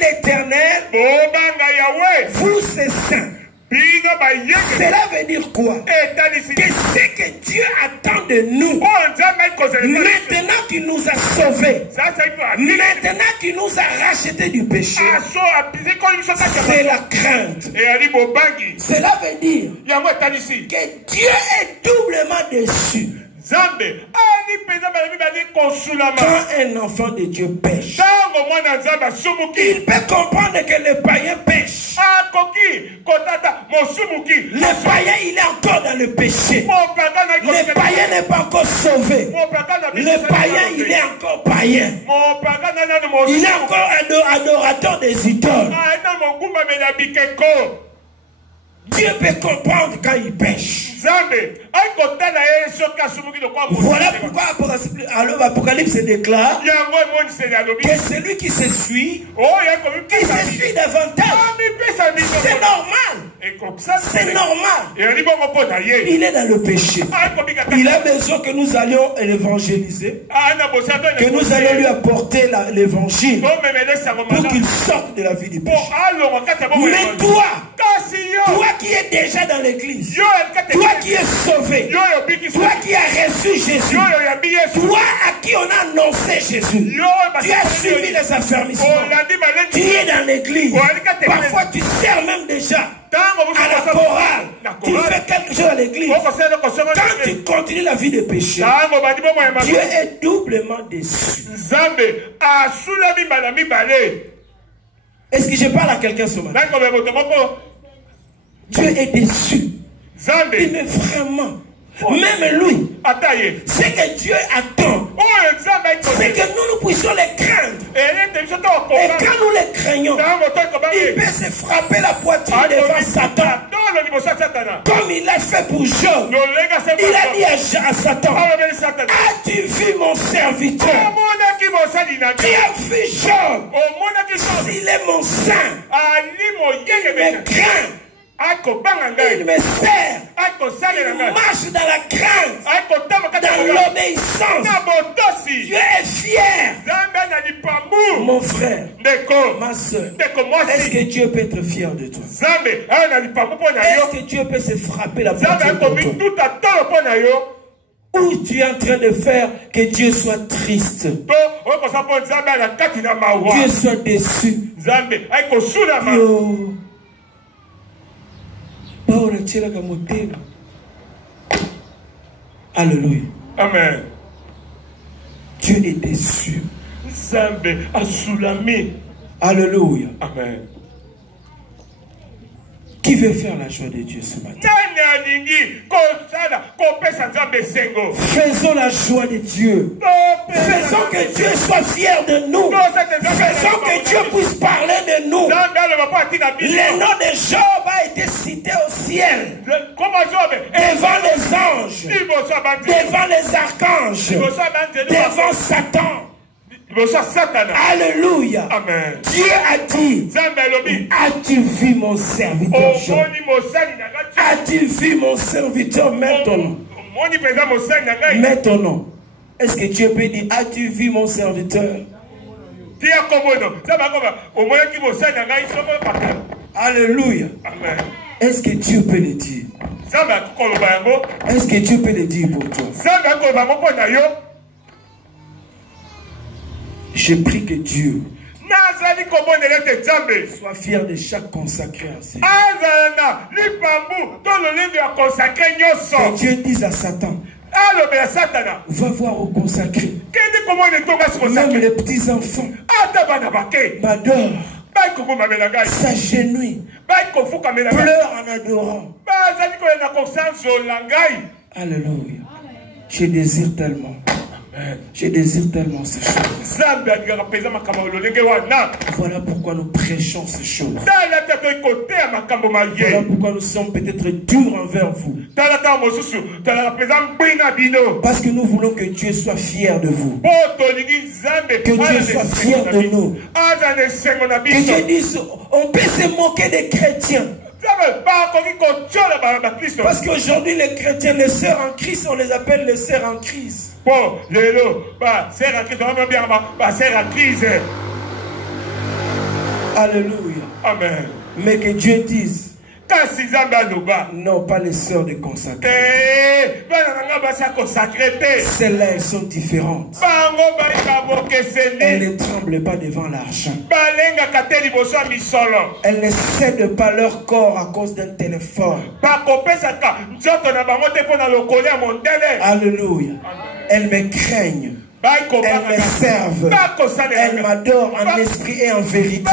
l'Éternel, vous c'est saint. Cela veut dire quoi? Que ce que Dieu attend de nous, maintenant qu'il nous a sauvés, maintenant qu'il nous a rachetés du péché, c'est la crainte. Cela veut dire que Dieu est doublement déçu quand un enfant de Dieu pêche. Il peut comprendre que le païen pêche. Le païen, il est encore dans le péché. Le païen n'est pas encore sauvé. Le païen, il est encore païen. Il est encore adorateur des idoles. Dieu peut comprendre quand il pêche. Voilà pourquoi l'Apocalypse déclare que celui qui se suit davantage. C'est normal. C'est normal. Il est dans le péché. Il a besoin que nous allions l'évangéliser, que nous allions lui apporter l'évangile pour qu'il sorte de la vie du péché. Mais toi qui es déjà dans l'église, toi qui es sauvé, toi qui as reçu Jésus, toi à qui on a annoncé Jésus, tu as suivi les affermissements, tu es dans l'église, parfois tu sers même déjà à la chorale, tu fais quelque chose à l'église. Quand tu continues la vie de péché, Dieu est doublement déçu. Est-ce que je parle à quelqu'un ce matin? Dieu est déçu. Mais vraiment, même lui, ce que Dieu attend, c'est que nous puissions les craindre. Et quand nous les craignons, il peut se frapper la poitrine devant Satan. Comme il l'a fait pour Job. Il a dit à Satan, as-tu vu mon serviteur? Tu as vu Job? S'il est mon saint, il me craint. Il me sert. Il marche dans la crainte, dans l'obéissance. Dieu est fier. Mon frère, ma soeur, est-ce que Dieu peut être fier de toi? Est-ce que Dieu peut se frapper la poitrine de toi? Ou tu es en train de faire que Dieu soit triste, Dieu soit déçu. Alléluia. Amen. Dieu est déçu. Alléluia. Amen. Qui veut faire la joie de Dieu ce matin? Faisons la joie de Dieu. Faisons que Dieu soit fier de nous. Faisons que Dieu puisse parler de nous. Le nom de Job a été cité au ciel, devant les anges, devant les archanges, devant Satan. Alléluia. Amen. Dieu a dit, as-tu vu mon serviteur Job? As-tu vu mon serviteur maintenant? Maintenant, est-ce que Dieu peut dire, as-tu vu mon serviteur? Alléluia. Amen. Est-ce que Dieu peut le dire? Est-ce que Dieu peut le dire pour toi? Je prie que Dieu soit fier de chaque consacré en Seigneur. Que Dieu dise à Satan, va voir au consacré. Même les petits enfants m'adorent, s'agenouillent, pleurent en adorant. Alléluia. Je désire tellement. Je désire tellement ces choses. Voilà pourquoi nous prêchons ces choses. Voilà pourquoi nous sommes peut-être durs envers vous. Parce que nous voulons que Dieu soit fier de vous. Que Dieu soit fier de nous. Que Dieu dise, on peut se moquer des chrétiens. Parce qu'aujourd'hui les chrétiens, les sœurs en Christ, on les appelle les sœurs en Christ. Alléluia. Amen. Mais que Dieu dise, non, pas les sœurs de consacrés. Celles-là, elles sont différentes. Elles ne tremblent pas devant l'argent. Elles ne cèdent pas leur corps à cause d'un téléphone. Alléluia. Elles me craignent. Elles me servent. Elles m'adorent en esprit et en vérité.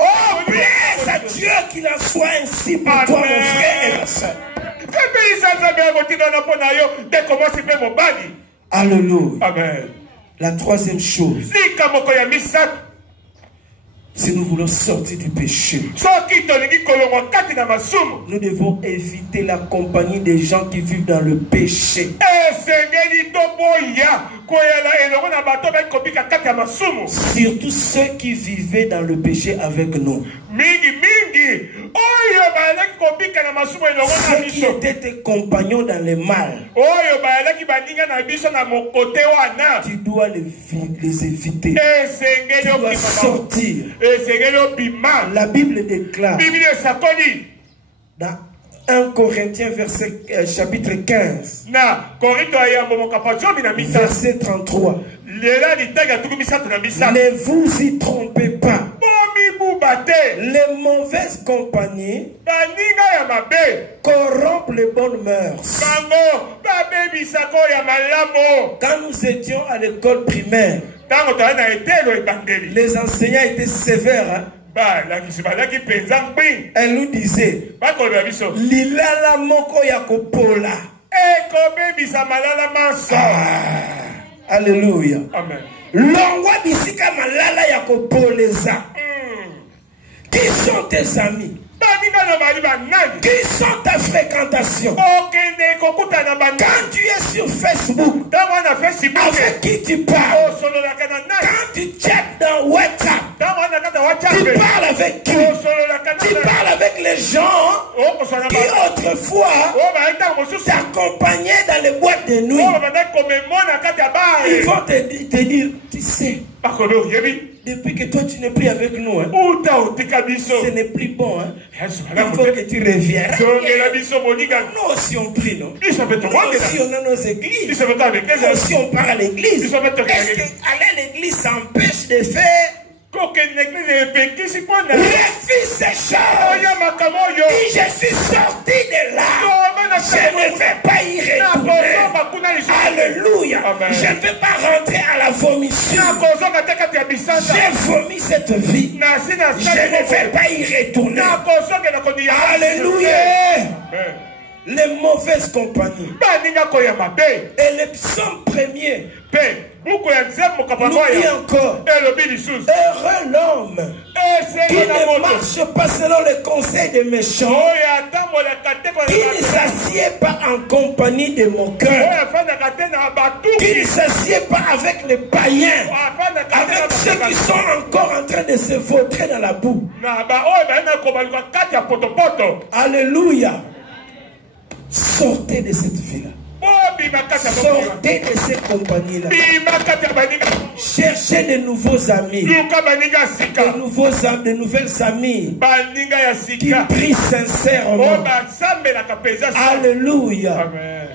Oh, plaise à Dieu qu'il en soit ainsi pour toi, mon frère et ma soeur. Alléluia. Amen. La troisième chose, si nous voulons sortir du péché, nous devons éviter la compagnie des gens qui vivent dans le péché. Surtout ceux qui vivaient dans le péché avec nous. Ceux qui étaient tes compagnons dans le mal. Tu dois les éviter. Tu dois sortir. La Bible déclare dans 1 Corinthiens chapitre 15 verset 33. Ne vous y trompez pas. Les mauvaises compagnies corrompent les bonnes mœurs. Quand nous étions à l'école primaire, les enseignants étaient sévères. Elle nous disait Lilala moko ya kopola. Alléluia. Amen. Longwa bisika malala ya kopoleza. Qui sont tes amis? Qui sont ta fréquentation? Quand tu es sur Facebook, avec qui tu parles? Quand tu chattes dans WhatsApp, tu parles avec qui? Tu parles avec les gens qui autrefois t'accompagnaient dans les boîtes de nuit. Ils vont te dire, tu sais, depuis que toi tu n'es plus avec nous, hein, ce n'est plus bon. Hein. Il faut que tu reviennes. Nous aussi on prie, non? Nous aussi on a nos églises. Nous aussi on part à l'église. Est-ce qu'aller à l'église s'empêche de faire? Refuse ces choses. Je suis sorti de là. Je ne vais pas y retourner. Alléluia. Je ne vais pas rentrer à la vomissure. J'ai vomi cette vie. Je ne vais pas y retourner. Alléluia. Les mauvaises compagnies. Et le psaume premier nous dit encore, heureux l'homme qui ne marche pas selon les conseils des méchants, qui ne s'assied pas en compagnie de moqueurs, qui ne s'assied pas avec les païens, avec ceux qui sont encore en train de se vautrer dans la boue. Alléluia. Sortez de cette vie-là. Sortez de ces compagnies-là. Cherchez de nouveaux amis. De nouvelles amies qui prient sincèrement. Alléluia. Amen.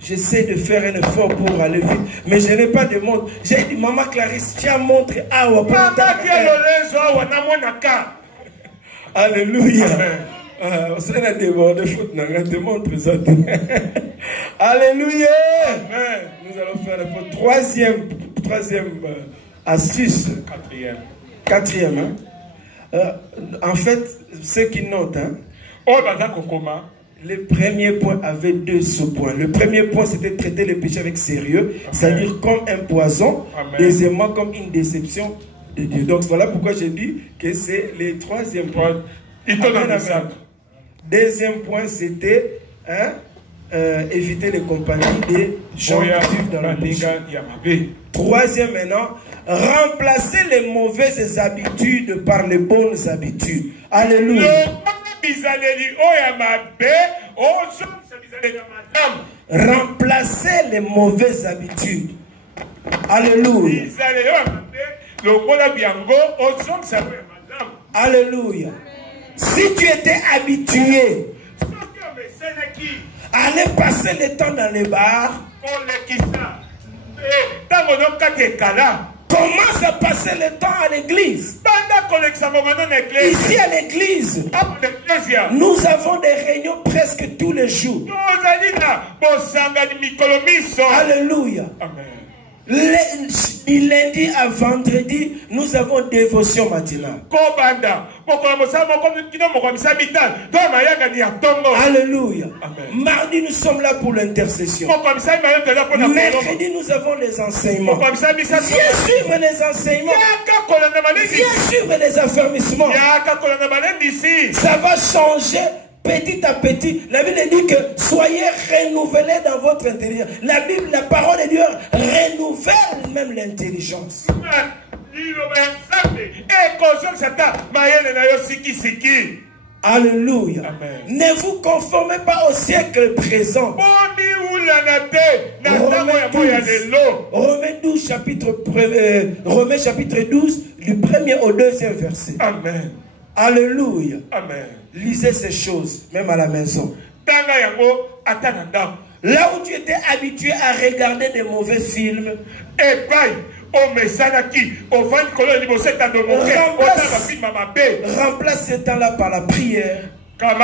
J'essaie de faire un effort pour aller vite, mais je n'ai pas de montre. J'ai dit, Maman Clarisse, tiens, montre. Alléluia. Alléluia. Nous allons faire le troisième astuce. Quatrième. Hein? En fait, ceux qui notent, hein, le premier point avait deux sous-points. Le premier point, c'était traiter le péché avec sérieux, c'est-à-dire comme un poison. Amen. Deuxièmement, comme une déception de Dieu. Donc voilà pourquoi j'ai dit que c'est le troisième point. Deuxième point, c'était éviter les compagnies des gens qui vivent dans le péché. Troisième maintenant, remplacer les mauvaises habitudes par les bonnes habitudes. Alléluia. Remplacer les mauvaises habitudes. Alléluia. Alléluia. Si tu étais habitué à aller passer le temps dans les bars, commence à passer le temps à l'église. Ici à l'église, nous avons des réunions presque tous les jours. Alléluia. Du lundi à vendredi, nous avons dévotion matinale. Alléluia. Mardi, nous sommes là pour l'intercession. Mercredi, nous avons les enseignements. Viens suivre les enseignements. Viens suivre les affermissements. Ça va changer. Petit à petit, la Bible dit que soyez renouvelés dans votre intelligence. La parole de Dieu renouvelle même l'intelligence. Alléluia. Amen. Ne vous conformez pas au siècle présent. Romains 12, chapitre 12, du 1er au 2e verset. Amen. Alléluia. Amen. Lisez ces choses, même à la maison. Là où tu étais habitué à regarder des mauvais films, remplace ce temps-là par la prière, par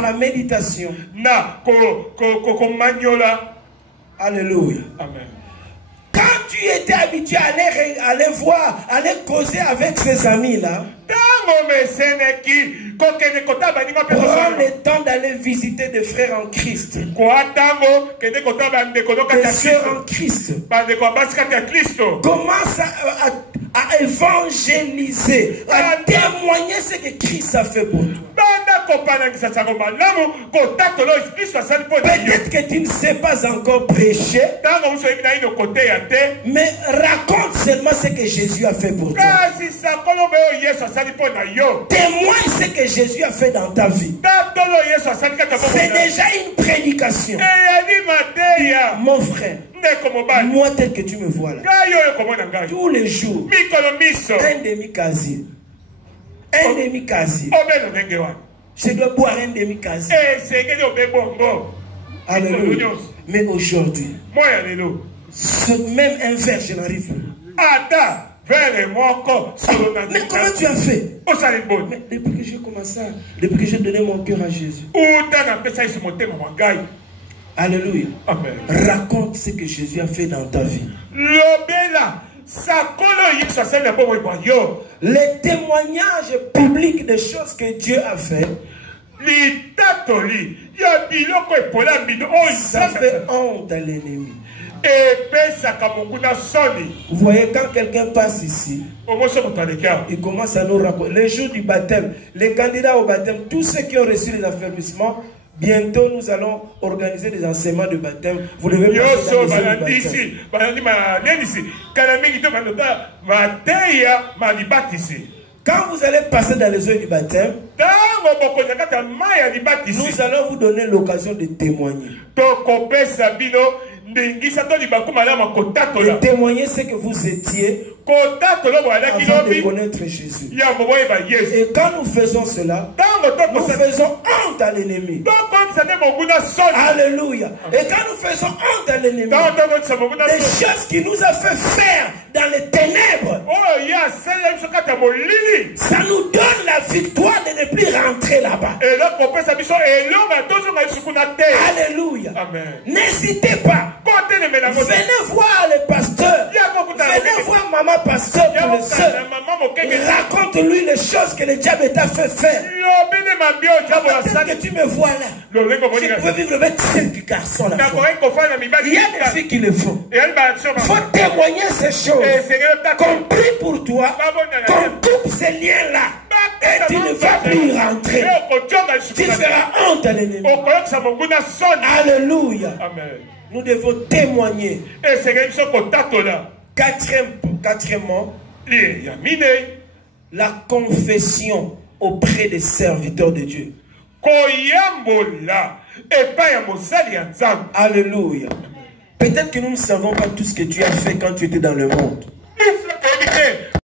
la méditation. Alléluia. Amen. Quand tu étais habitué à aller voir, à aller causer avec ses amis-là, prends le temps d'aller visiter des frères en Christ, des sœurs en Christ. Commence à évangéliser, à témoigner ce que Christ a fait pour toi. Peut-être que tu ne sais pas encore prêcher, mais raconte seulement ce que Jésus a fait pour toi. Témoigne ce que Jésus a fait dans ta vie. C'est déjà une prédication. Mon frère, moi tel que tu me vois là, tous les jours, un demi-casier. Un demi-casier. Je dois boire un demi-casier. Alléluia. Mais aujourd'hui, même un verre, je n'arrive plus. Mais comment tu as fait? Mais depuis que j'ai commencé, depuis que j'ai donné mon cœur à Jésus. Alléluia. Amen. Raconte ce que Jésus a fait dans ta vie. Les témoignages publics des choses que Dieu a fait, ça fait honte à l'ennemi. Vous voyez, quand quelqu'un passe ici, il commence à nous raconter. Les jours du baptême, les candidats au baptême, tous ceux qui ont reçu les affermissements, bientôt nous allons organiser des enseignements de baptême. Vous devez passer dans les jours du baptême. Quand vous allez passer dans les heures du baptême, nous allons vous donner l'occasion de témoigner. De témoigner ce que vous étiez avant de connaître Jésus. Et quand nous faisons cela, nous faisons honte à l'ennemi. Alléluia. Et quand nous faisons honte à l'ennemi, les choses qu'il nous a fait faire dans les ténèbres, ça nous donne la victoire de ne plus rentrer là-bas. Alléluia. N'hésitez pas. Venez voir le pasteur. Venez voir maman pasteur pour le seul. Raconte-lui les choses que le diable t'a fait faire. Peut-être que tu me vois là. Je peux vivre avec 5 garçons là. Il y a des filles qui le font. Il faut témoigner ces choses. Qu'on prie pour toi. Qu'on coupe ces liens-là. Et tu ne vas plus rentrer. Tu feras honte à l'ennemi. Alléluia. Amen. Nous devons témoigner. Quatrièmement, la confession auprès des serviteurs de Dieu. Alléluia. Peut-être que nous ne savons pas tout ce que tu as fait quand tu étais dans le monde.